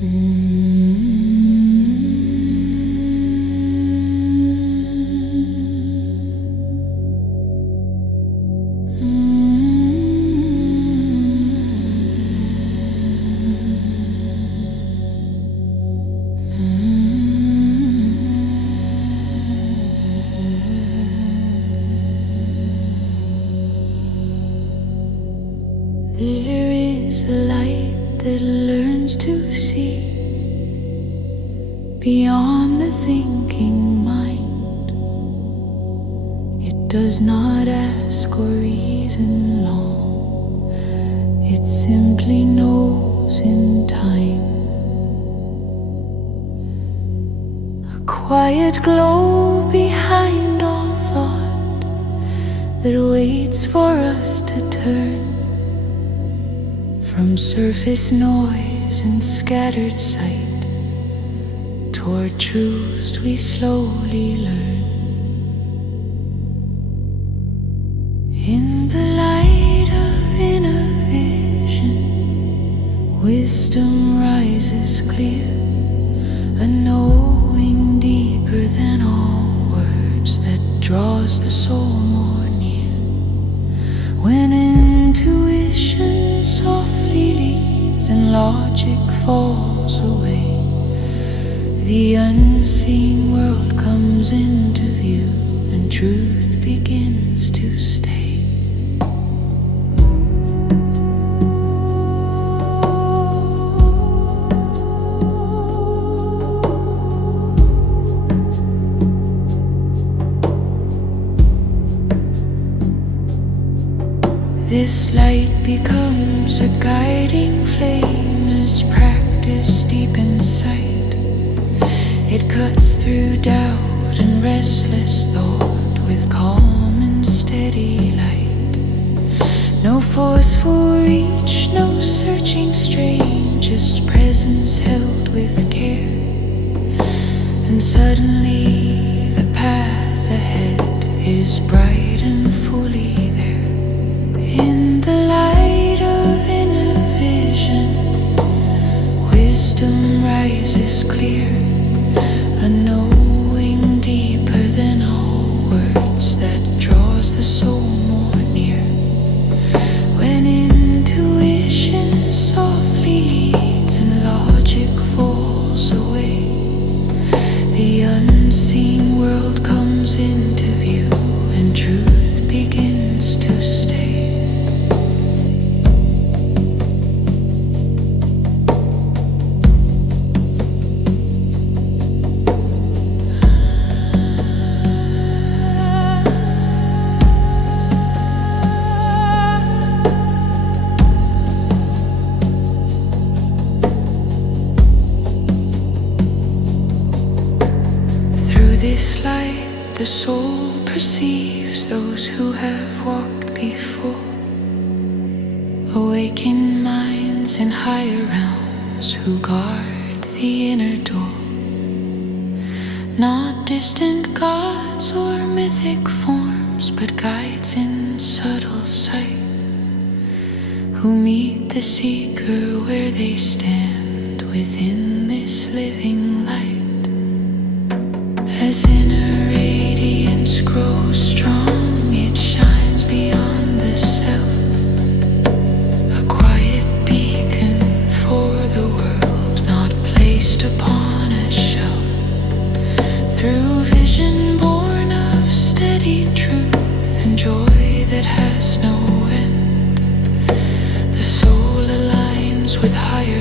There is a light that learns to see beyond the thinking mind. It does not ask or reason long, it simply knows in time. A quiet glow behind all thought that waits for us to turn from surface noise and scattered sight toward truths we slowly learn. In the light of inner vision, wisdom rises clear, a knowing deeper than all words that draws the soul more near. When intuition softly leads and logic falls away, the unseen world comes into view and truth begins to stay. This light becomes a guiding flame as practice deepens sight. It cuts through doubt and restless thought with calm and steady light. No forceful reach, no searching strain, just presence held with care. And suddenly the path ahead is bright and fully there. In the light of inner vision, wisdom rises clear, a knowing deeper than all words that draws the soul more near. When intuition softly leads and logic falls away, the unseen world comes into view and truth begins to stay. This light, the soul perceives those who have walked before, awakened minds in higher realms who guard the inner door. Not distant gods or mythic forms, but guides in subtle sight, who meet the seeker where they stand within this living light. As inner radiance grows strong, it shines beyond the self, a quiet beacon for the world, not placed upon a shelf. Through vision born of steady truth and joy that has no end, the soul aligns with higher